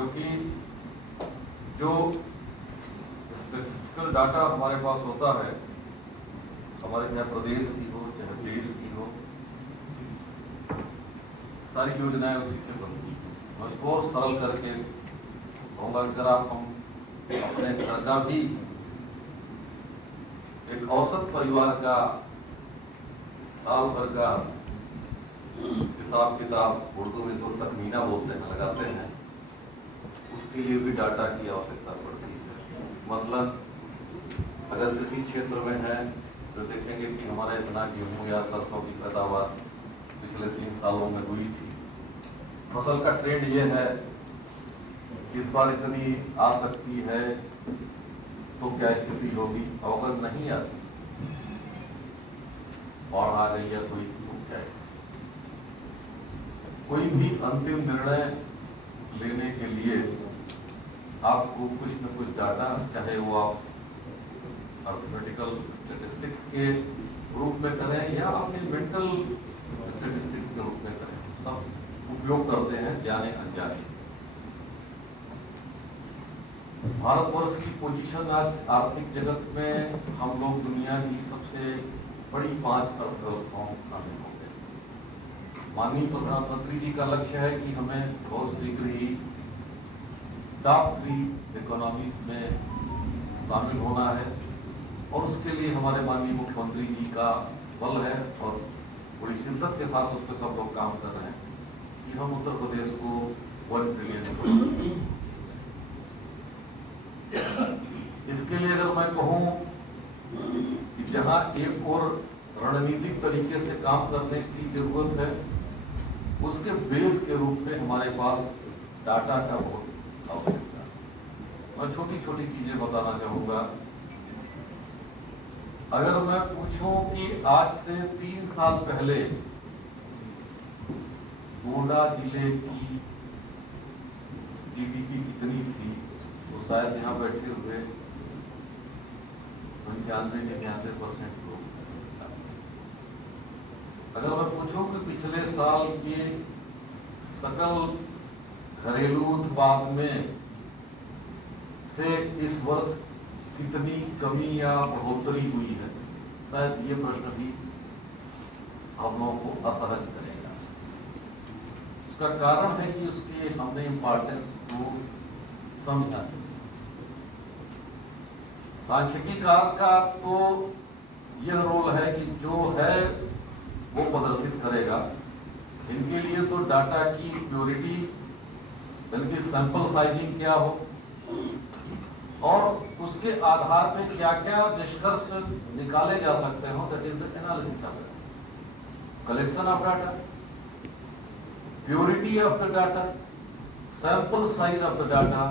क्योंकि जो statistical data हमारे पास होता है, हमारे चाहे प्रदेश की हो चाहे देश की हो, सारी योजनाएं उसी से बनती हैं। मैं उसको और सरल करके कहूँगा, अगर आप हम अपने घर का भी एक औसत परिवार का साल भर का हिसाब किताब, उर्दू में जो तखमीना बोलते हैं, लगाते हैं, उसके लिए भी डाटा की आवश्यकता पड़ती है। मसलन अगर किसी क्षेत्र में है तो देखेंगे कि हमारे इतना गेहूँ या सरसों की पैदावार पिछले 3 सालों में हुई थी, फसल का ट्रेंड ये है, इस बार इतनी आ सकती है तो क्या स्थिति होगी, और अगर नहीं आती, बाढ़ आ गई या कोई तो क्या है। कोई भी अंतिम निर्णय लेने के लिए आपको कुछ न कुछ डाटा, चाहे वो आप अर्थमेटिकल स्टैटिस्टिक्स के रूप में करें या अपने मेंटल स्टैटिस्टिक्स के रूप में करें, सब उपयोग करते हैं जाने अनजाने। भारतवर्ष की पोजीशन आज आर्थिक जगत में हम लोग दुनिया की सबसे बड़ी 5 अर्थव्यवस्थाओं में शामिल हो गए। माननीय प्रधानमंत्री जी का लक्ष्य है कि हमें बहुत शीघ्र ही टॉप 3 इकोनॉमीज में शामिल होना है, और उसके लिए हमारे माननीय मुख्यमंत्री जी का बल है और बड़ी शिद्दत के साथ उस पर सब लोग काम कर रहे हैं कि हम उत्तर प्रदेश को 1 ट्रिलियन। इसके लिए अगर मैं कहूं कि जहां एक और रणनीतिक तरीके से काम करने की जरूरत है, उसके बेस के रूप में हमारे पास डाटा का बहुत आवश्यकता है। मैं छोटी छोटी चीजें बताना चाहूंगा। अगर मैं पूछूं कि आज से 3 साल पहले गोंडा जिले की जीडीपी कितनी थी, तो शायद यहाँ बैठे हुए 95-99% लोग। अगर मैं पूछूं कि पिछले साल के सकल घरेलू उत्पाद में से इस वर्ष कितनी कमी या बढ़ोतरी हुई है, शायद ये प्रश्न भी हम लोगों को असहज करेगा। उसका कारण है कि उसके हमने इम्पोर्टेंस को समझा। सांख्यिकी कारक का तो यह रोल है कि जो है वो प्रदर्शित करेगा। इनके लिए तो डाटा की प्योरिटी, बल्कि सैंपल साइजिंग क्या हो और उसके आधार पे क्या क्या निष्कर्ष निकाले जा सकते हो, that is the analysis of data, collection of data, purity of the data, sample size of the data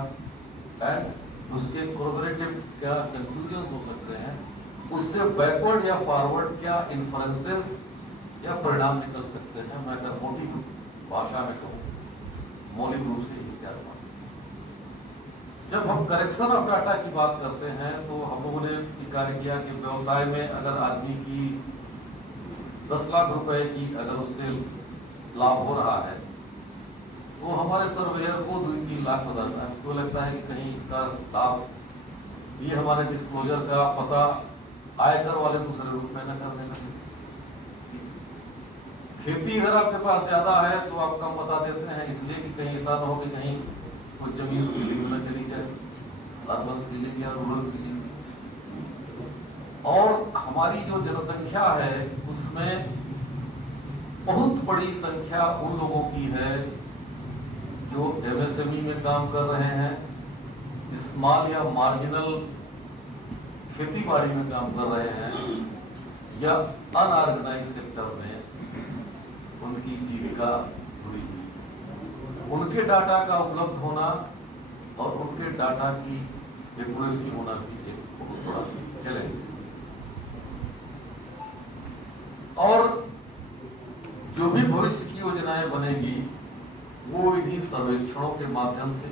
and उसके कोरिलेटिव क्या कंक्लूजन हो सकते हैं, उससे बैकवर्ड या फॉरवर्ड क्या इन्फ्रेंसेस या परिणाम निकल सकते हैं। मैं अगर मोटी भाषा में कहूँ, मौलिक रूप से ही चार बात। जब हम करेक्शन ऑफ डाटा की बात करते हैं तो हम लोगों ने कार्य किया कि व्यवसाय में अगर आदमी की 10 लाख रुपए की अगर उससे लाभ हो रहा है तो हमारे सर्वेयर को 2-3 लाख बताता है। तो लगता है कि कहीं इसका लाभ, ये हमारे डिस्क्लोजर का पता आयकर वाले दूसरे रूप में न कर देना। खेती अगर आपके पास ज्यादा है तो आप कम बता देते हैं, इसलिए कि कहीं ऐसा न हो कि कहीं कुछ जमीन सीलिंग में चली जाए, अर्बन सीलिंग या रूरल सीलिंग। और हमारी जो जनसंख्या है उसमें बहुत बड़ी संख्या उन लोगों की है जो एमएसएमई में काम कर रहे हैं, स्मॉल या मार्जिनल खेती बाड़ी में काम कर रहे हैं, या अनऑर्गेनाइज सेक्टर में उनकी जीविका जुड़ी हुई। उनके डाटा का उपलब्ध होना और उनके डाटा की एक्यूरेसी होना भी एक बहुत बड़ा चैलेंज है। और जो भी भविष्य की योजनाएं बनेगी वो इन्हीं सर्वेक्षणों के माध्यम से,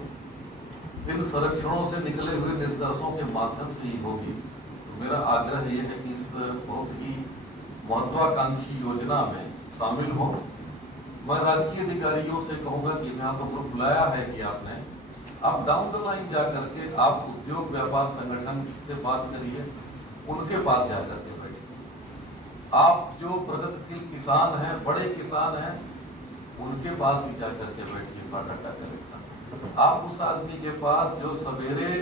इन सर्वेक्षणों से निकले हुए निष्कर्षों के माध्यम से ही होगी। तो मेरा आग्रह यह है कि इस बहुत ही महत्वाकांक्षी योजना में शामिल हो। मैं राजकीय अधिकारियों से कहूंगा कि यहाँ तो बुलाया है कि आपने आप डाउन द लाइन जा करके आप उद्योग व्यापार संगठन से बात करिए, उनके पास जा करके बैठिए। आप जो प्रगतिशील किसान हैं, बड़े किसान हैं, उनके पास भी जा करके बैठिए डाटा कलेक्शन। आप उस आदमी के पास जो सवेरे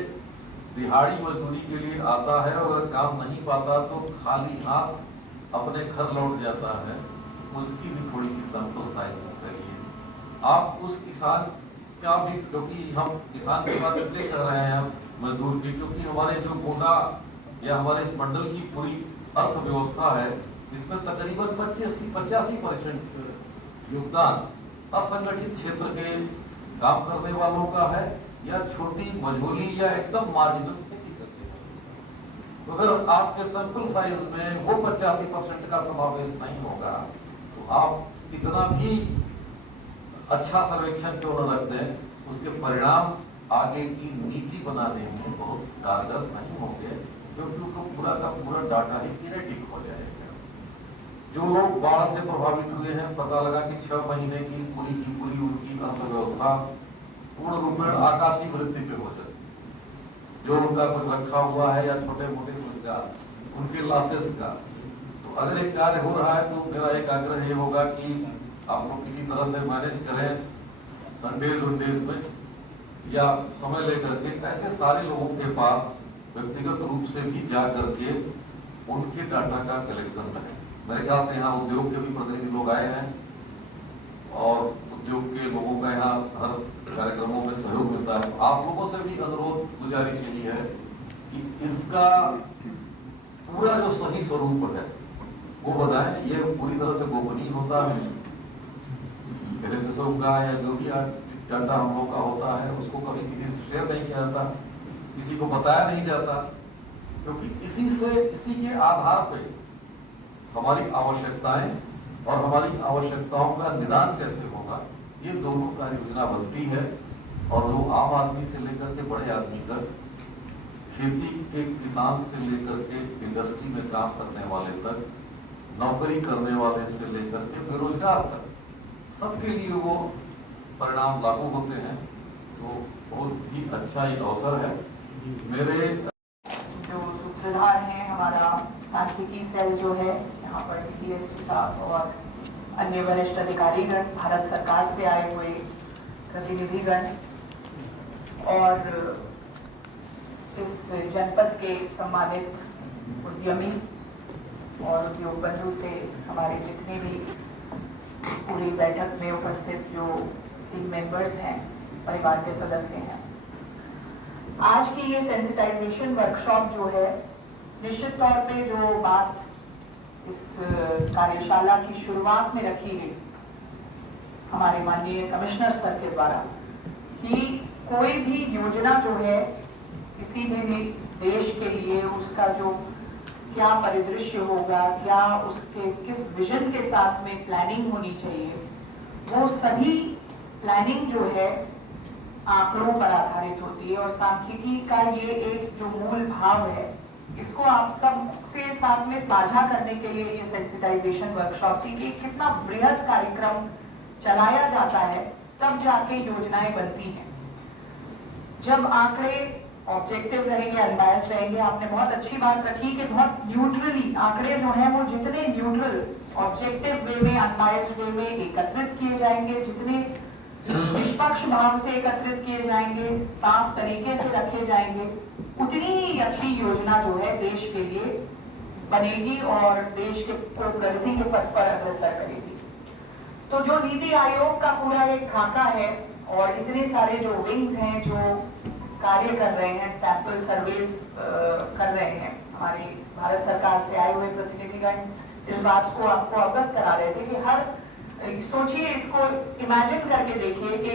दिहाड़ी मजदूरी के लिए आता है और अगर काम नहीं पाता तो खाली हाथ अपने घर लौट जाता है, उसकी भी थोड़ी सी संतोष करिए। आप उस किसान का भी, क्योंकि हम किसान के बात इसलिए कर रहे हैं मजदूर की, क्योंकि हमारे जो कोटा या हमारे इस मंडल की पूरी अर्थव्यवस्था है, इसमें तकरीबन 85% योगदान असंगठित क्षेत्र के काम करने वालों का है या छोटी मझोली या एकदम मार्जिनल खेती करते हैं। तो अगर आपके सैंपल साइज में वो 85% का समावेश नहीं होगा तो आप कितना भी अच्छा सर्वेक्षण क्यों न रख दें, उसके परिणाम आगे की नीति बनाने में बहुत कारगर नहीं होंगे, क्योंकि उसको पूरा का पूरा डाटा ही किनेटिक हो जाएगा। जो लोग बाढ़ से प्रभावित हुए हैं, पता लगा कि 6 महीने की पूरी उनकी अर्थव्यवस्था पूर्ण रूप में आकाशीय वृद्धि पे हो जाती है। जो उनका कुछ रखा हुआ है या छोटे मोटे रोजगार, उनके लॉसेस का, तो अगर एक कार्य हो रहा है तो मेरा एक आग्रह ये होगा कि आप लोग किसी तरह से मैनेज करें संडेज उनडेज में या समय लेकर के ऐसे सारे लोगों के पास व्यक्तिगत रूप से भी जा करके उनके डाटा का कलेक्शन करें। मेरे ख्याल से यहाँ उद्योग के भी प्रतिनिधि लोग आए हैं और उद्योग के लोगों का यहाँ हर कार्यक्रमों में सहयोग मिलता है। आप लोगों से भी अनुरोध गुजारिश यही है कि इसका पूरा जो सही स्वरूप है वो बताएं। ये पूरी तरह से गोपनीय होता है, का या जो भी आज डाटा हम लोग का होता है उसको कभी किसी से शेयर नहीं किया जाता, किसी को बताया नहीं जाता, क्योंकि इसी के आधार पे हमारी आवश्यकताएं और हमारी आवश्यकताओं का निदान कैसे होगा, ये दोनों कार्य योजना बनती है। और लोग आम आदमी से लेकर के बड़े आदमी तक, खेती के किसान से लेकर के इंडस्ट्री में काम करने वाले तक, नौकरी करने वाले से लेकर के बेरोजगार तक, सबके लिए वो परिणाम लागू होते हैं। तो बहुत ही अच्छा एक अवसर है। मेरे जो सूत्रधार है हमारा सांख्यिकी सेल जो है, यहाँ पर डीएसपी साहब और अन्य वरिष्ठ अधिकारीगण, भारत सरकार से आए हुए प्रतिनिधिगण और इस जनपद के सम्मानित उद्यमी और उद्योग बंधु से हमारे जितने भी पूरी बैठक में उपस्थित जो टीम मेंबर्स हैं, परिवार के सदस्य हैं, आज की ये सेंसिटाइजेशन वर्कशॉप जो है, निश्चित तौर पे जो बात इस कार्यशाला की शुरुआत में रखी गई हमारे माननीय कमिश्नर सर के द्वारा कि कोई भी योजना जो है किसी भी देश के लिए उसका जो क्या परिदृश्य होगा, क्या उसके किस विजन के साथ में प्लानिंग होनी चाहिए, वो सभी प्लानिंग जो है आंकड़ों पर आधारित होती है। और सांख्यिकी का ये एक जो मूल भाव है, इसको आप सबसे साथ में साझा करने के लिए ये सेंसिटाइजेशन वर्कशॉप थी कि कितना बृहद कार्यक्रम चलाया जाता है, तब जाके योजनाएं बनती हैं। जब आंकड़े ऑब्जेक्टिव रहेंगे, अनबायस्ड रहेंगे, आपने बहुत अच्छी बात रखी कि बहुत न्यूट्रली आंकड़े जो हैं वो जितने न्यूट्रल, ऑब्जेक्टिव वे में, अनबायस्ड वे में एकत्रित किए जाएंगे, जितने निष्पक्ष भाव से एकत्रित किए जाएंगे, साफ तरीके से रखे जाएंगे, उतनी ही अच्छी योजना जो है देश के लिए बनेगी और देश के प्रगति के पथ पर अग्रसर करेगी। तो जो नीति आयोग का पूरा एक खाका है और इतने सारे जो विंग्स हैं जो कार्य कर रहे हैं, सैंपल सर्वेस कर रहे हैं, हमारी भारत सरकार से आए हुए प्रतिनिधिगण इस बात को आपको अवगत करा रहे थे कि हर सोचिए, इसको इमेजिन करके देखिए कि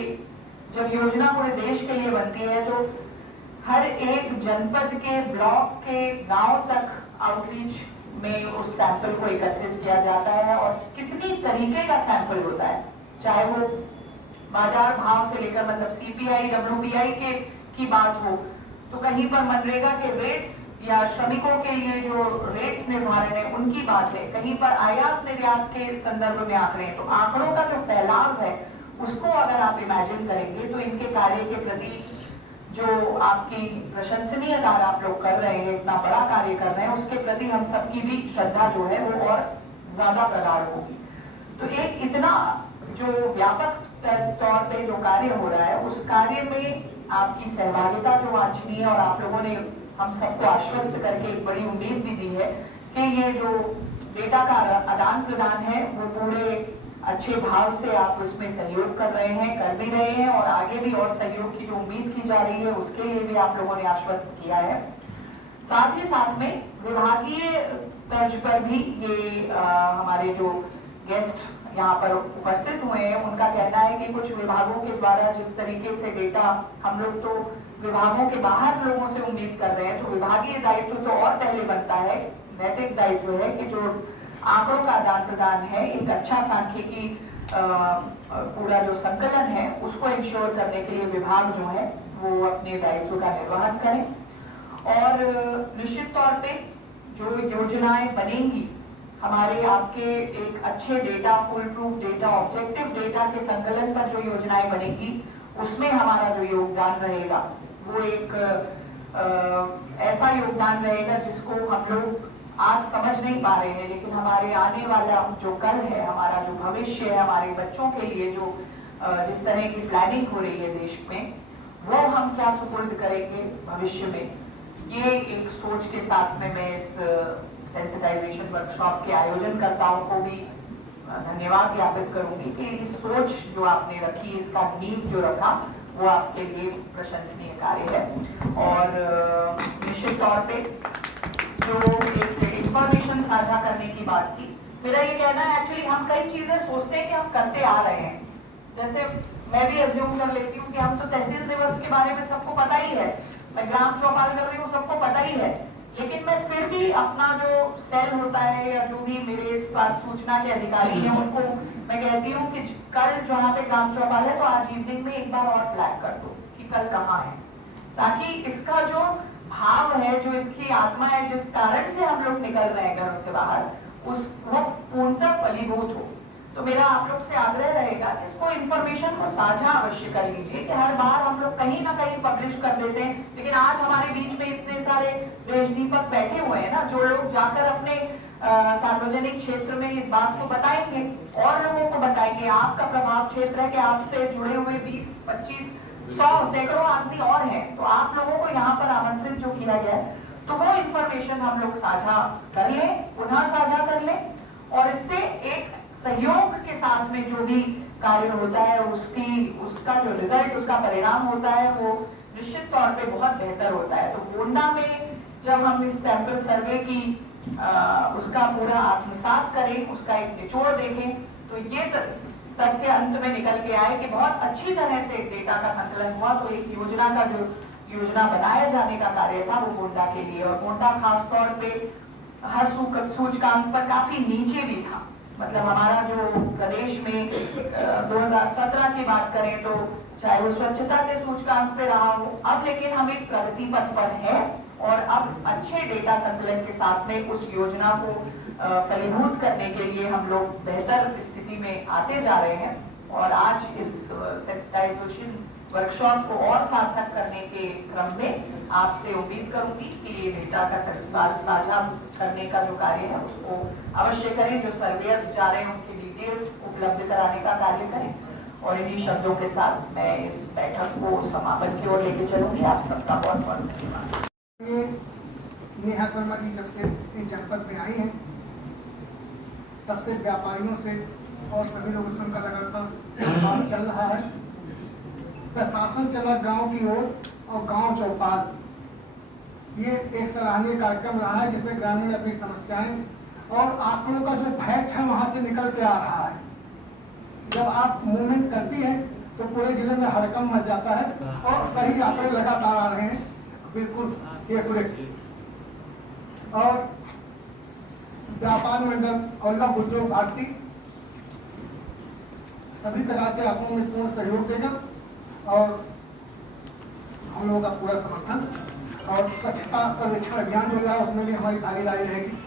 जब योजना पूरे देश के लिए बनती है तो हर एक जनपद के, ब्लॉक के, गांव तक आउटरीच में उस सैंपल को एकत्रित किया जाता है और कितनी तरीके का सैंपल होता है, चाहे वो बाजार भाव से लेकर मतलब सीपीआई, डब्ल्यूपीआई की बात हो, तो कहीं पर मनरेगा के रेट्स या श्रमिकों के लिए जो रेट्स निर्धारित है उनकी बात है, कहीं पर आयात निर्यात के संदर्भ में आंकड़े हैं। तो आंकड़ों का जो फैलाव है उसको अगर आप इमेजिन करेंगे तो इनके कार्य के प्रति जो आपकी प्रशंसनीय कार्य आप लोग कर रहे हैं, इतना बड़ा कार्य कर रहे हैं, उसके प्रति हम सबकी भी श्रद्धा जो है वो और ज्यादा प्रगाढ़ होगी। तो एक इतना जो व्यापक तौर पे जो कार्य हो रहा है, उस कार्य में आपकी सहभागिता जो वांछनीय है, और आप लोगों ने हम सबको आश्वस्त करके एक बड़ी उम्मीद भी दी है कि ये जो डेटा का आदान प्रदान है वो पूरे अच्छे भाव से आप उसमें सहयोग कर रहे हैं, कर भी रहे हैं, और आगे भी और सहयोग की जो उम्मीद की जा रही है उसके लिए भी आप लोगों ने आश्वस्त किया है। साथ ही साथ में विभागीय तर्ज पर भी ये हमारे जो गेस्ट यहाँ पर उपस्थित हुए हैं उनका कहना है कि कुछ विभागों के द्वारा जिस तरीके से डेटा हम लोग तो विभागों के बाहर लोगों से उम्मीद कर रहे हैं, तो विभागीय दायित्व तो और पहले बनता है, नैतिक दायित्व है कि जो आंकड़ों का आदान प्रदान है, एक अच्छा सांख्यिकी पूरा जो संकलन है उसको इंश्योर करने के लिए विभाग जो है वो अपने दायित्व का निर्वहन करें। और निश्चित तौर पे जो योजनाएं बनेंगी हमारे आपके एक अच्छे data, full proof data, objective data के संकलन पर जो योजनाएं बनेंगी उसमें हमारा जो योगदान रहेगा वो एक ऐसा योगदान रहेगा जिसको हम लोग आज समझ नहीं पा रहे हैं, लेकिन हमारे आने वाला जो कल है, हमारा जो भविष्य है, हमारे बच्चों के लिए जो जिस तरह की प्लानिंग हो रही है देश में, वो हम क्या सुपुर्द करेंगे भविष्य में, ये एक सोच के साथ में मैं इस सेंसिटाइजेशन वर्कशॉप के आयोजनकर्ताओं को भी धन्यवाद ज्ञापित करूंगी कि इस सोच जो आपने रखी, इसका नींव जो रखा, वो आपके लिए प्रशंसनीय कार्य है। और निश्चित तौर पे जो एक इंफॉर्मेशन साझा करने की बात की, मेरा ये कहना है एक्चुअली हम कई चीजें सोचते हैं कि हम करते आ रहे हैं, जैसे मैं भी एज्यूम कर लेती हूँ कि हम तो तहसील दिवस के बारे में सबको पता ही है, मैं ग्राम चौपाल कर रही हूँ सबको पता ही है, लेकिन मैं फिर भी अपना जो सेल होता है या जो भी मेरे सूचना के अधिकारी हैं उनको मैं कहती हूँ कि कल जहाँ पे ग्राम चौपाल है तो आज इवनिंग में एक बार और फ्लैग कर दो कि कल कहाँ है, ताकि इसका जो भाव है, जो इसकी आत्मा है, जिस कारण से हम लोग निकल रहे हैं घरों से बाहर, वो पूर्णतः फलीभूत हो। तो मेरा आप लोग से आग्रह रहेगा कि इसको इंफॉर्मेशन को साझा अवश्य कर लीजिए कि हर बार हम लोग कहीं ना कहीं पब्लिश कर देते हैं, लेकिन आज हमारे बीच में इतने सारे देश दीपक बैठे हुए हैं ना, जो लोग जाकर अपने सार्वजनिक क्षेत्र में इस बात को बताएंगे और लोगों को बताएंगे। आपका प्रभाव क्षेत्र है कि आपसे जुड़े हुए 20, 25, 100, सैकड़ों आदमी और हैं, तो आप लोगों को यहाँ पर आमंत्रित जो किया गया है, तो वो इंफॉर्मेशन हम लोग साझा कर लें, पुनः साझा कर लें, और इससे एक सहयोग के साथ में जो भी कार्य होता है उसका जो रिजल्ट, उसका परिणाम होता है, वो निश्चित तौर पे बहुत बेहतर होता है। तो गोंडा में जब हम इस सैंपल सर्वे की उसका पूरा आत्मसात करें, उसका एक निचोड़ देखें, तो ये तथ्य अंत में निकल के आए कि बहुत अच्छी तरह से डेटा का संकलन हुआ। तो एक योजना का जो योजना बनाया जाने का कार्य था वो गोंडा के लिए, और गोंडा खास तौर पे हर सूचकांक पर काफी नीचे भी था। मतलब हमारा जो प्रदेश में 2017 की बात करें तो चाहे वो स्वच्छता के सूचकांक पे रहा हो, अब लेकिन हम एक प्रगति पथ पर है और अब अच्छे डेटा संकलन के साथ में उस योजना को फलीभूत करने के लिए हम लोग बेहतर स्थिति में आते जा रहे हैं। और आज इस सेंसिटाइजेशन वर्कशॉप को और सार्थक करने के क्रम में आपसे उम्मीद करूंगी कि ये डेटा का साझा करने का जो कार्य है उसको अवश्य करें, जो सर्वेयर्स जा रहे हैं उनकी डिटेल्स उपलब्ध कराने का कार्य करें। और इन्हीं शब्दों के साथ मैं इस बैठक को समापन की ओर लेके चलूंगी। आप सबका बहुत बहुत धन्यवाद। नेहा शर्मा जी जब से इस जनपद में आई हैं तब से व्यापारियों से और सभी लोगों से उनका लगातार चल रहा है। प्रशासन चला गांव की ओर और गांव चौपाल, ये एक सराहनीय कार्यक्रम रहा है जिसमें ग्रामीण अपनी समस्याएं और आंकड़ों का जो फैक्ट है वहां से निकल के आ रहा है। जब आप मूवमेंट करती है तो पूरे जिले में हड़कंप मच जाता है और सही आंकड़े लगातार आ रहे हैं, बिल्कुल एक्यूरेट। और व्यापार मंडल और लघु उद्योग भारती सभी प्रकार के आंकड़ों में पूर्ण सहयोग देगा और हम लोगों का पूरा समर्थन। और स्वच्छता सर्वेक्षण अभियान जो है उसमें भी हमारी भागीदारी रहेगी।